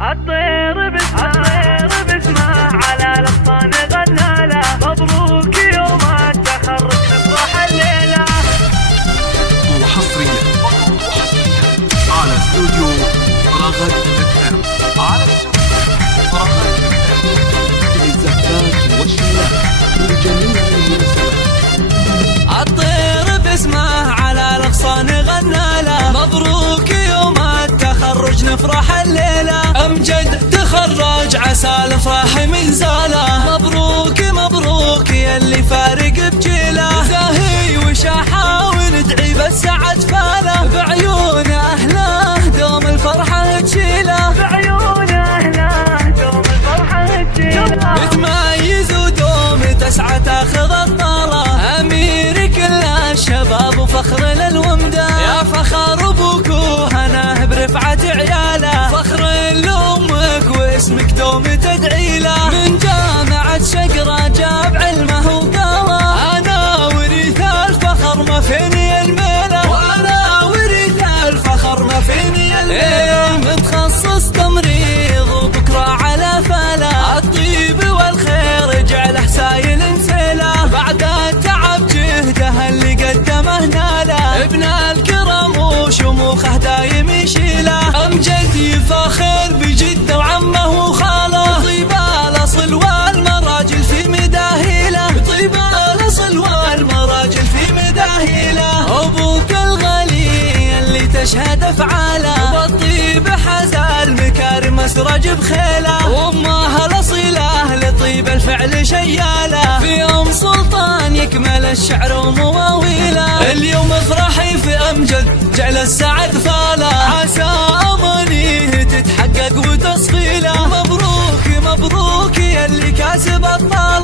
الطير باسمه على الأغصان غنى له، مبروك يوم التخرج نفرح الليلة. وحصريا على استوديو رغد FM، على استوديو رغد FM للزفات والشيلات لجميع المناسبات. الطير باسمه على الأغصان غنى له، مبروك يوم التخرج نفرح الليلة. أمجد تخرج عسى الفرح من زاله، مبروك مبروك يلي فارق بجيله. زاهي وشاحة وندعي بالسعد فاله، بعيون أهله دوم الفرحة تشيله، بعيون أهله دوم الفرحة تشيله. متميز ودوم تسعى تاخذ الطالة، أمير كل الشباب وفخر للومدة. يا فخر أبوك وهناه برفعة عياله، فخر لأمك واسمك دوم تدعي له. من جامعة شقرة جاب علمه وقاله، أنا وريث الفخر ما فيني الميلة، وأنا وريث الفخر ما فيني الميلة. متخصص تمريض وبكرة على فاله، الطيب والخير جعله سايل سيله. بعد التعب جهده اللي قدمه ناله، ابن الكرم وشموخه دايم يشيله. أمجد يفاخر بجده وعمه وخاله، طيب الأصل والمراجل في مداهيله، طيب الأصل والمراجل في مداهيله. أبوك الغالي اللي تشهد أفعاله، بالطيب حاز المكارم أسرج بخيله. وأمه الأصيلة لطيب الفعل شياله، في أم سلطان يكمل الشعر ومواويله. اليوم افرحي في أمجد جعل السعد فاله، عسى أمانيه تتحقق وتصفيله. مبروك مبروك يلي كاسب الطالة.